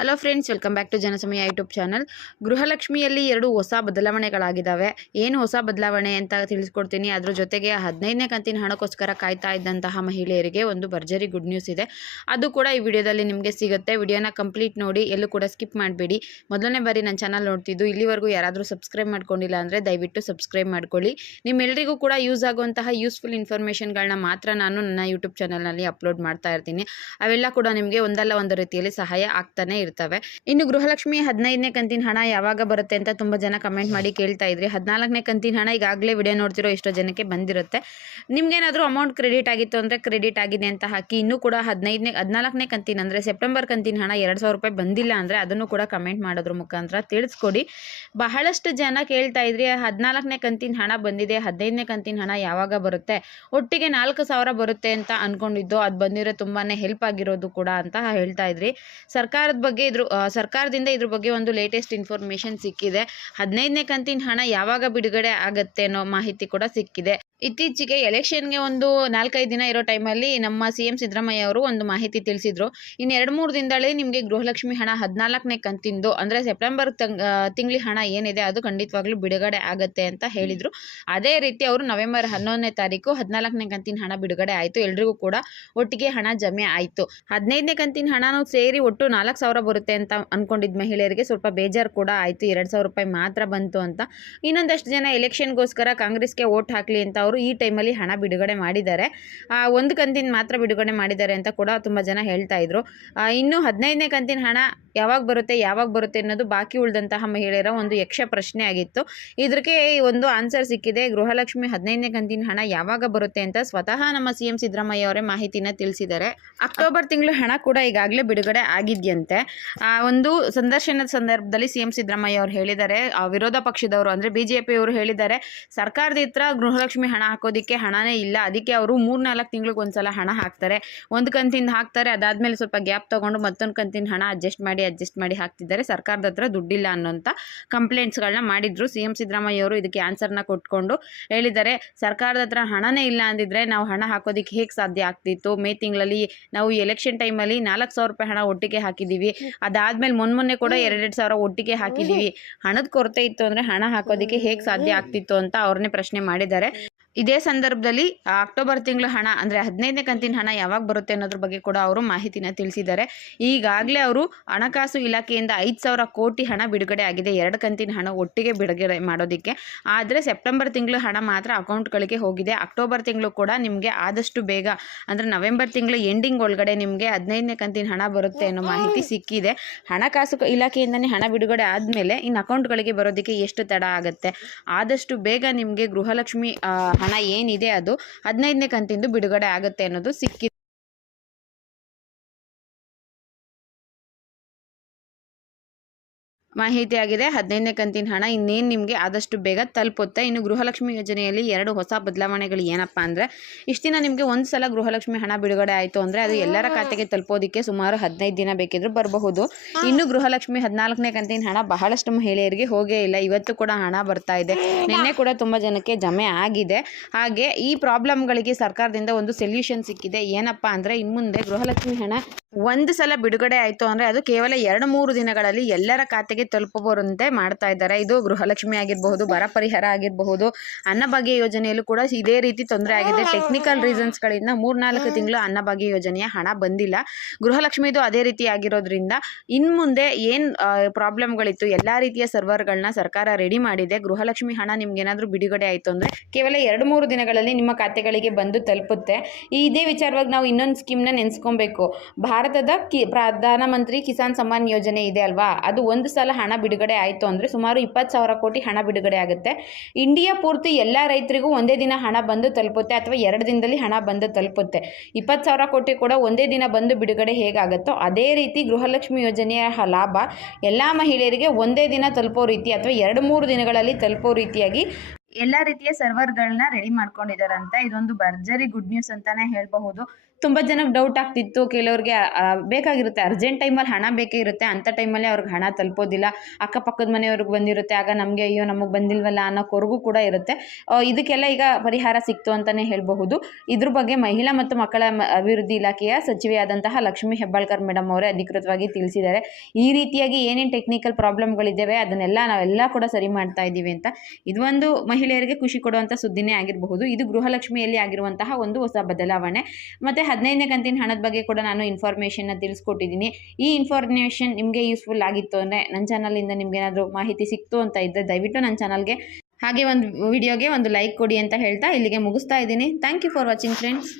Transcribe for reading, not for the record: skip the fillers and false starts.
Hello friends, welcome back to Janasamaya YouTube channel. ಗೃಹಲಕ್ಷ್ಮಿಯಲ್ಲಿ 2 ಹೊಸ ಬದಲಾವಣೆಗಳಾಗಿದ್ದಾವೆ. ಏನು ಹೊಸ ಬದಲಾವಣೆ ಅಂತ ತಿಳಿಸ್ಕೊಡ್ತೀನಿ. ಅದ್ರ ಜೊತೆಗೆ 15ನೇ ಕಂತಿನ ಹಣಕ್ಕೋಸ್ಕರ ಕಾಯ್ತಾ ಇದ್ದಂತಹ ಮಹಿಳೆಯರಿಗೆ ಒಂದು ಭರ್ಜರಿ ಗುಡ್ ನ್ಯೂಸ್ ಇದೆ. ಅದು ಕೂಡ ಈ ವಿಡಿಯೋದಲ್ಲಿ ನಿಮಗೆ ಸಿಗುತ್ತೆ. ವಿಡಿಯೋನ ಕಂಪ್ಲೀಟ್ ನೋಡಿ, ಎಲ್ಲೂ ಕೂಡ ಸ್ಕಿಪ್ ಮಾಡಬೇಡಿ. ಮೊದಲನೇ ಬಾರಿ ನನ್ನ ಚಾನಲ್ ನೋಡ್ತಿದ್ದು ಇಲ್ಲಿವರೆಗೂ ಯಾರಾದರೂ ಸಬ್ಸ್ಕ್ರೈಬ್ ಮಾಡ್ಕೊಂಡಿಲ್ಲ ಅಂದರೆ ದಯವಿಟ್ಟು ಸಬ್ಸ್ಕ್ರೈಬ್ ಮಾಡ್ಕೊಳ್ಳಿ. ನಿಮ್ಮೆಲ್ಲರಿಗೂ ಕೂಡ ಯೂಸ್ ಆಗುವಂತಹ ಯೂಸ್ಫುಲ್ ಇನ್ಫಾರ್ಮೇಷನ್ಗಳನ್ನ ಮಾತ್ರ ನಾನು ನನ್ನ ಯೂಟ್ಯೂಬ್ ಚಾನಲ್ನಲ್ಲಿ ಅಪ್ಲೋಡ್ ಮಾಡ್ತಾ ಇರ್ತೀನಿ. ಅವೆಲ್ಲ ಕೂಡ ನಿಮಗೆ ಒಂದಲ್ಲ ಒಂದು ರೀತಿಯಲ್ಲಿ ಸಹಾಯ ಆಗ್ತಾನೆ ಇರ್ತವೆ. ಇನ್ನು ಗೃಹಲಕ್ಷ್ಮಿ 15ನೇ ಕಂತಿನ ಹಣ ಯಾವಾಗ ಬರುತ್ತೆ ಅಂತ ತುಂಬಾ ಜನ ಕಮೆಂಟ್ ಮಾಡಿ ಕೇಳ್ತಾ ಇದ್ರಿ. 14ನೇ ಕಂತಿನ ಹಣ ಈಗಾಗಲೇ ವಿಡಿಯೋ ನೋಡ್ತಿರೋ ಎಷ್ಟೋ ಜನಕ್ಕೆ ಬಂದಿರುತ್ತೆ. ನಿಮ್ಗೇನಾದರೂ ಅಮೌಂಟ್ ಕ್ರೆಡಿಟ್ ಆಗಿತ್ತು ಅಂದರೆ ಕ್ರೆಡಿಟ್ ಆಗಿದೆ ಅಂತ ಹಾಕಿ. ಇನ್ನೂ ಕೂಡ 14ನೇ ಕಂತಿನ ಅಂದರೆ ಸೆಪ್ಟೆಂಬರ್ ಕಂತಿನ ಹಣ 2,000 ರೂಪಾಯಿ ಬಂದಿಲ್ಲ ಅಂದರೆ ಅದನ್ನು ಕೂಡ ಕಮೆಂಟ್ ಮಾಡೋದ್ರ ಮುಖಾಂತರ ತಿಳಿಸ್ಕೊಡಿ. ಬಹಳಷ್ಟು ಜನ ಕೇಳ್ತಾ ಇದ್ರಿ, 14ನೇ ಕಂತಿನ ಹಣ ಬಂದಿದೆ, 15ನೇ ಕಂತಿನ ಹಣ ಯಾವಾಗ ಬರುತ್ತೆ, ಒಟ್ಟಿಗೆ 4,000 ಬರುತ್ತೆ ಅಂತ ಅನ್ಕೊಂಡಿದ್ದು, ಅದು ಬಂದಿರೋ ತುಂಬಾನೇ ಹೆಲ್ಪ್ ಆಗಿರೋದು ಕೂಡ ಅಂತ ಹೇಳ್ತಾ ಇದ್ರಿ. ಸರ್ಕಾರದಿಂದ ಇದ್ರ ಬಗ್ಗೆ ಒಂದು ಲೇಟೆಸ್ಟ್ ಇನ್ಫಾರ್ಮೇಶನ್ ಸಿಕ್ಕಿದೆ. 15ನೇ ಕಂತಿನ ಹಣ ಯಾವಾಗ ಬಿಡುಗಡೆ ಆಗತ್ತೆ ಅನ್ನೋ ಮಾಹಿತಿ ಕೂಡ ಸಿಕ್ಕಿದೆ. ಇತ್ತೀಚೆಗೆ ಎಲೆಕ್ಷನ್ಗೆ ಒಂದು 4-5 ದಿನ ಇರೋ ಟೈಮಲ್ಲಿ ನಮ್ಮ CM ಸಿದ್ದರಾಮಯ್ಯ ಅವರು ಒಂದು ಮಾಹಿತಿ ತಿಳಿಸಿದ್ರು. ಇನ್ನು 2-3 ದಿನದಲ್ಲಿ ನಿಮಗೆ ಗೃಹಲಕ್ಷ್ಮಿ ಹಣ 14ನೇ ಕಂತಿಂದು ಅಂದರೆ ಸೆಪ್ಟೆಂಬರ್ ತಿಂಗಳ ಹಣ ಏನಿದೆ ಅದು ಖಂಡಿತವಾಗ್ಲೂ ಬಿಡುಗಡೆ ಆಗತ್ತೆ ಅಂತ ಹೇಳಿದ್ರು. ಅದೇ ರೀತಿ ಅವರು ನವೆಂಬರ್ 11ನೇ ತಾರೀಕು 14ನೇ ಕಂತಿನ ಹಣ ಬಿಡುಗಡೆ ಆಯಿತು. ಎಲ್ರಿಗೂ ಕೂಡ ಒಟ್ಟಿಗೆ ಹಣ ಜಮೆ ಆಯಿತು. 15ನೇ ಕಂತಿನ ಹಣನೂ ಸೇರಿ ಒಟ್ಟು 4,000 ಬರುತ್ತೆ ಅಂತ ಅನ್ಕೊಂಡಿದ್ದ ಮಹಿಳೆಯರಿಗೆ ಸ್ವಲ್ಪ ಬೇಜಾರು ಕೂಡ ಆಯಿತು. 2,000 ರೂಪಾಯಿ ಮಾತ್ರ ಬಂತು ಅಂತ. ಇನ್ನೊಂದಷ್ಟು ಜನ ಎಲೆಕ್ಷನ್ಗೋಸ್ಕರ ಕಾಂಗ್ರೆಸ್ಗೆ ವೋಟ್ ಹಾಕಲಿ ಅಂತ ಅವರು ಈ ಟೈಮಲ್ಲಿ ಹಣ ಬಿಡುಗಡೆ ಮಾಡಿದ್ದಾರೆ. ಒಂದು ಕಂತಿನ ಮಾತ್ರ ಬಿಡುಗಡೆ ಮಾಡಿದ್ದಾರೆ ಅಂತ ಕೂಡ ತುಂಬ ಜನ ಹೇಳ್ತಾ ಇದ್ರು. ಇನ್ನು 15ನೇ ಕಂತಿನ ಹಣ ಯಾವಾಗ ಬರುತ್ತೆ ಅನ್ನೋದು ಬಾಕಿ ಉಳಿದಂತಹ ಮಹಿಳೆಯರ ಒಂದು ಯಕ್ಷ ಪ್ರಶ್ನೆ ಆಗಿತ್ತು. ಇದಕ್ಕೆ ಒಂದು ಆನ್ಸರ್ ಸಿಕ್ಕಿದೆ. ಗೃಹಲಕ್ಷ್ಮಿ 15ನೇ ಕಂತಿನ ಹಣ ಯಾವಾಗ ಬರುತ್ತೆ ಅಂತ ಸ್ವತಃ ನಮ್ಮ CM ಸಿದ್ದರಾಮಯ್ಯ ಅವರೇ ಮಾಹಿತಿನ ತಿಳಿಸಿದ್ದಾರೆ. ಅಕ್ಟೋಬರ್ ತಿಂಗಳು ಹಣ ಕೂಡ ಈಗಾಗಲೇ ಬಿಡುಗಡೆ ಆಗಿದೆಯಂತೆ. ಒಂದು ಸಂದರ್ಶನದ ಸಂದರ್ಭದಲ್ಲಿ CM ಸಿದ್ದರಾಮಯ್ಯ ಅವರು ಹೇಳಿದ್ದಾರೆ, ವಿರೋಧ ಪಕ್ಷದವರು ಅಂದರೆ BJP ಅವರು ಹೇಳಿದ್ದಾರೆ, ಸರ್ಕಾರದ ಹತ್ರ ಗೃಹಲಕ್ಷ್ಮಿ ಹಣ ಹಾಕೋದಕ್ಕೆ ಹಣನೇ ಇಲ್ಲ, ಅದಕ್ಕೆ ಅವರು 3-4 ತಿಂಗಳಿಗೊಂದ್ಸಲ ಹಣ ಹಾಕ್ತಾರೆ. ಒಂದು ಕಂತಿಂದ ಹಾಕ್ತಾರೆ, ಅದಾದಮೇಲೆ ಸ್ವಲ್ಪ ಗ್ಯಾಪ್ ತೊಗೊಂಡು ಮತ್ತೊಂದು ಕಂತಿನ ಹಣ ಅಡ್ಜಸ್ಟ್ ಮಾಡಿ ಹಾಕ್ತಿದ್ದಾರೆ. ಸರ್ಕಾರದ ಹತ್ರ ದುಡ್ಡಿಲ್ಲ ಅನ್ನೋಂಥ ಕಂಪ್ಲೇಂಟ್ಸ್ಗಳನ್ನ ಮಾಡಿದ್ರು. CM ಸಿದ್ದರಾಮಯ್ಯ ಅವರು ಇದಕ್ಕೆ ಆನ್ಸರ್ನ ಕೊಟ್ಕೊಂಡು ಹೇಳಿದ್ದಾರೆ, ಸರ್ಕಾರದ ಹತ್ರ ಹಣನೇ ಇಲ್ಲ ಅಂದಿದ್ರೆ ನಾವು ಹಣ ಹಾಕೋದಕ್ಕೆ ಹೇಗೆ ಸಾಧ್ಯ ಆಗ್ತಿತ್ತು. ಮೇ ತಿಂಗಳಲ್ಲಿ ನಾವು ಎಲೆಕ್ಷನ್ ಟೈಮಲ್ಲಿ 4,000 ರೂಪಾಯಿ ಹಣ ಒಟ್ಟಿಗೆ ಹಾಕಿದ್ದೀವಿ. ಅದಾದಮೇಲೆ ಮೊನ್ನೆ ಕೂಡ 2,000 ಒಟ್ಟಿಗೆ ಹಾಕಿದ್ದೀವಿ. ಹಣದ ಕೊರತೆ ಇತ್ತು ಅಂದರೆ ಹಣ ಹಾಕೋದಕ್ಕೆ ಹೇಗೆ ಸಾಧ್ಯ ಆಗ್ತಿತ್ತು ಅಂತ ಅವ್ರನ್ನೇ ಪ್ರಶ್ನೆ ಮಾಡಿದ್ದಾರೆ. ಇದೇ ಸಂದರ್ಭದಲ್ಲಿ ಅಕ್ಟೋಬರ್ ತಿಂಗಳ ಹಣ ಅಂದರೆ 15ನೇ ಕಂತಿನ ಹಣ ಯಾವಾಗ ಬರುತ್ತೆ ಅನ್ನೋದ್ರ ಬಗ್ಗೆ ಕೂಡ ಅವರು ಮಾಹಿತಿನ ತಿಳಿಸಿದ್ದಾರೆ. ಈಗಾಗಲೇ ಅವರು ಹಣಕಾಸು ಇಲಾಖೆಯಿಂದ 5,000 ಕೋಟಿ ಹಣ ಬಿಡುಗಡೆ ಆಗಿದೆ, 2 ಕಂತಿನ ಹಣ ಒಟ್ಟಿಗೆ ಬಿಡುಗಡೆ ಮಾಡೋದಕ್ಕೆ. ಆದರೆ ಸೆಪ್ಟೆಂಬರ್ ತಿಂಗಳು ಹಣ ಮಾತ್ರ ಅಕೌಂಟ್ಗಳಿಗೆ ಹೋಗಿದೆ. ಅಕ್ಟೋಬರ್ ತಿಂಗಳು ಕೂಡ ನಿಮಗೆ ಆದಷ್ಟು ಬೇಗ ಅಂದರೆ ನವೆಂಬರ್ ತಿಂಗಳ ಎಂಡಿಂಗ್ ಒಳಗಡೆ ನಿಮಗೆ 15ನೇ ಕಂತಿನ ಹಣ ಬರುತ್ತೆ ಅನ್ನೋ ಮಾಹಿತಿ ಸಿಕ್ಕಿದೆ. ಹಣಕಾಸು ಇಲಾಖೆಯಿಂದನೇ ಹಣ ಬಿಡುಗಡೆ ಆದಮೇಲೆ ಇನ್ನು ಅಕೌಂಟ್ಗಳಿಗೆ ಬರೋದಕ್ಕೆ ಎಷ್ಟು ತಡ ಆಗುತ್ತೆ. ಆದಷ್ಟು ಬೇಗ ನಿಮಗೆ ಗೃಹಲಕ್ಷ್ಮಿ ಹಣ ಏನಿದೆ ಅದು 15ನೇ ಕಂತಿಂದು ಬಿಡುಗಡೆ ಆಗುತ್ತೆ ಅನ್ನೋದು ಸಿಕ್ಕಿದೆ. ಮಾಹಿತಿ ಆಗಿದೆ. 15ನೇ ಕಂತಿನ ಹಣ ಇನ್ನೇನು ನಿಮಗೆ ಆದಷ್ಟು ಬೇಗ ತಲುಪುತ್ತೆ. ಇನ್ನು ಗೃಹಲಕ್ಷ್ಮಿ ಯೋಜನೆಯಲ್ಲಿ 2 ಹೊಸ ಬದಲಾವಣೆಗಳು ಏನಪ್ಪ ಅಂದರೆ, ಇಷ್ಟು ದಿನ ನಿಮಗೆ ಒಂದು ಸಲ ಗೃಹಲಕ್ಷ್ಮಿ ಹಣ ಬಿಡುಗಡೆ ಆಯಿತು ಅಂದರೆ ಅದು ಎಲ್ಲರ ಖಾತೆಗೆ ತಲುಪೋದಕ್ಕೆ ಸುಮಾರು 15 ದಿನ ಬೇಕಿದ್ರೂ ಬರಬಹುದು. ಇನ್ನು ಗೃಹಲಕ್ಷ್ಮಿ 14ನೇ ಕಂತಿನ ಹಣ ಬಹಳಷ್ಟು ಮಹಿಳೆಯರಿಗೆ ಹೋಗೇ ಇಲ್ಲ. ಇವತ್ತು ಕೂಡ ಹಣ ಬರ್ತಾ ಇದೆ. ನಿನ್ನೆ ಕೂಡ ತುಂಬ ಜನಕ್ಕೆ ಜಮೆ ಆಗಿದೆ. ಹಾಗೆ ಈ ಪ್ರಾಬ್ಲಮ್ಗಳಿಗೆ ಸರ್ಕಾರದಿಂದ ಒಂದು ಸೊಲ್ಯೂಷನ್ ಸಿಕ್ಕಿದೆ. ಏನಪ್ಪ ಅಂದರೆ, ಇನ್ಮುಂದೆ ಗೃಹಲಕ್ಷ್ಮಿ ಹಣ ಒಂದು ಸಲ ಬಿಡುಗಡೆ ಆಯಿತು ಅಂದರೆ ಅದು ಕೇವಲ 2-3 ದಿನಗಳಲ್ಲಿ ಎಲ್ಲರ ಖಾತೆಗೆ ತಲುಪಬರುವಂತೆ ಮಾಡ್ತಾ ಇದ್ದಾರೆ. ಇದು ಗೃಹಲಕ್ಷ್ಮಿ ಆಗಿರಬಹುದು, ಬರ ಪರಿಹಾರ ಆಗಿರಬಹುದು, ಅನ್ನಭಾಗ್ಯ ಯೋಜನೆಯಲ್ಲೂ ಕೂಡ ಇದೇ ರೀತಿ ತೊಂದರೆ ಆಗಿದೆ. ಟೆಕ್ನಿಕಲ್ ರೀಸನ್ಸ್ಗಳಿಂದ 3-4 ತಿಂಗಳು ಅನ್ನಭಾಗ್ಯ ಯೋಜನೆಯ ಹಣ ಬಂದಿಲ್ಲ. ಗೃಹಲಕ್ಷ್ಮಿದು ಅದೇ ರೀತಿ ಆಗಿರೋದ್ರಿಂದ ಇನ್ಮುಂದೆ ಏನು ಪ್ರಾಬ್ಲಮ್ಗಳಿತ್ತು ಎಲ್ಲ ರೀತಿಯ ಸರ್ವರ್ಗಳನ್ನ ಸರ್ಕಾರ ರೆಡಿ ಮಾಡಿದೆ. ಗೃಹಲಕ್ಷ್ಮಿ ಹಣ ನಿಮ್ಗೇನಾದರೂ ಬಿಡುಗಡೆ ಆಯಿತು ಅಂದರೆ ಕೇವಲ 2-3 ದಿನಗಳಲ್ಲಿ ನಿಮ್ಮ ಖಾತೆಗಳಿಗೆ ಬಂದು ತಲುಪುತ್ತೆ. ಇದೇ ವಿಚಾರವಾಗಿ ನಾವು ಇನ್ನೊಂದು ಸ್ಕೀಮ್ನ ನೆನೆಸ್ಕೊಬೇಕು. ಭಾರತದ ಪ್ರಧಾನಮಂತ್ರಿ ಕಿಸಾನ್ ಸಮ್ಮಾನ್ ಯೋಜನೆ ಇದೆ ಅಲ್ವಾ, ಅದು ಒಂದು ಸಲ ಹಣ ಬಿಡುಗಡೆ ಆಯಿತು ಅಂದರೆ ಸುಮಾರು 20,000 ಕೋಟಿ ಹಣ ಬಿಡುಗಡೆ ಆಗುತ್ತೆ. ಇಂಡಿಯಾ ಪೂರ್ತಿ ಎಲ್ಲ ರೈತರಿಗೂ ಒಂದೇ ದಿನ ಹಣ ಬಂದು ತಲುಪುತ್ತೆ ಅಥವಾ 2 ದಿನದಲ್ಲಿ ಹಣ ಬಂದು ತಲುಪುತ್ತೆ. 20,000 ಕೋಟಿ ಕೂಡ ಒಂದೇ ದಿನ ಬಂದು ಬಿಡುಗಡೆ ಹೇಗಾಗುತ್ತೋ ಅದೇ ರೀತಿ ಗೃಹಲಕ್ಷ್ಮಿ ಯೋಜನೆಯ ಲಾಭ ಎಲ್ಲ ಮಹಿಳೆಯರಿಗೆ ಒಂದೇ ದಿನ ತಲುಪೋ ರೀತಿ ಅಥವಾ 2-3 ದಿನಗಳಲ್ಲಿ ತಲುಪೋ ರೀತಿಯಾಗಿ ಎಲ್ಲ ರೀತಿಯ ಸರ್ವರ್ಗಳನ್ನ ರೆಡಿ ಮಾಡ್ಕೊಂಡಿದ್ದಾರಂತೆ. ಇದೊಂದು ಭರ್ಜರಿ ಗುಡ್ ನ್ಯೂಸ್ ಅಂತಾನೆ ಹೇಳಬಹುದು. ತುಂಬ ಜನಕ್ಕೆ ಡೌಟ್ ಆಗ್ತಿತ್ತು. ಕೆಲವ್ರಿಗೆ ಬೇಕಾಗಿರುತ್ತೆ, ಅರ್ಜೆಂಟ್ ಟೈಮಲ್ಲಿ ಹಣ ಬೇಕೇ ಇರುತ್ತೆ. ಅಂಥ ಟೈಮಲ್ಲಿ ಅವ್ರಿಗೆ ಹಣ ತಲುಪೋದಿಲ್ಲ. ಅಕ್ಕಪಕ್ಕದ ಮನೆಯವ್ರಿಗೆ ಬಂದಿರುತ್ತೆ. ಆಗ ನಮಗೆ ಅಯ್ಯೋ ನಮಗೆ ಬಂದಿಲ್ವಲ್ಲ ಅನ್ನೋ ಕೊರಗು ಕೂಡ ಇರುತ್ತೆ. ಇದಕ್ಕೆಲ್ಲ ಈಗ ಪರಿಹಾರ ಸಿಕ್ತು ಅಂತಲೇ ಹೇಳಬಹುದು. ಇದ್ರ ಬಗ್ಗೆ ಮಹಿಳಾ ಮತ್ತು ಮಕ್ಕಳ ಅಭಿವೃದ್ಧಿ ಇಲಾಖೆಯ ಸಚಿವೆಯಾದಂತಹ ಲಕ್ಷ್ಮೀ ಹೆಬ್ಬಾಳ್ಕರ್ ಮೇಡಮ್ ಅವರೇ ಅಧಿಕೃತವಾಗಿ ತಿಳಿಸಿದ್ದಾರೆ. ಈ ರೀತಿಯಾಗಿ ಏನೇನು ಟೆಕ್ನಿಕಲ್ ಪ್ರಾಬ್ಲಮ್ಗಳಿದ್ದಾವೆ ಅದನ್ನೆಲ್ಲ ನಾವೆಲ್ಲ ಕೂಡ ಸರಿ ಮಾಡ್ತಾ ಇದ್ದೀವಿ ಅಂತ. ಇದು ಒಂದು ಮಹಿಳೆಯರಿಗೆ ಖುಷಿ ಕೊಡುವಂಥ ಸುದ್ದಿನೇ ಆಗಿರಬಹುದು. ಇದು ಗೃಹಲಕ್ಷ್ಮಿಯಲ್ಲಿ ಆಗಿರುವಂತಹ ಒಂದು ಹೊಸ ಬದಲಾವಣೆ. ಮತ್ತು 15ನೇ ಕಂತಿನ ಹಣದ ಬಗ್ಗೆ ಕೂಡ ನಾನು ಇನ್ಫಾರ್ಮೇಷನ್ನ ತಿಳಿಸ್ಕೊಟ್ಟಿದ್ದೀನಿ. ಈ ಇನ್ಫಾರ್ಮೇಷನ್ ನಿಮಗೆ ಯೂಸ್ಫುಲ್ ಆಗಿತ್ತು ಅಂದರೆ ನನ್ನ ಚಾನಲಿಂದ ನಿಮ್ಗೆ ಏನಾದರೂ ಮಾಹಿತಿ ಸಿಕ್ತು ಅಂತ ಇದ್ದರೆ ದಯವಿಟ್ಟು ನನ್ನ ಚಾನಲ್ಗೆ ಹಾಗೆ ಒಂದು ವಿಡಿಯೋಗೆ ಒಂದು ಲೈಕ್ ಕೊಡಿ ಅಂತ ಹೇಳ್ತಾ ಇಲ್ಲಿಗೆ ಮುಗಿಸ್ತಾ ಇದ್ದೀನಿ. Thank you for watching friends.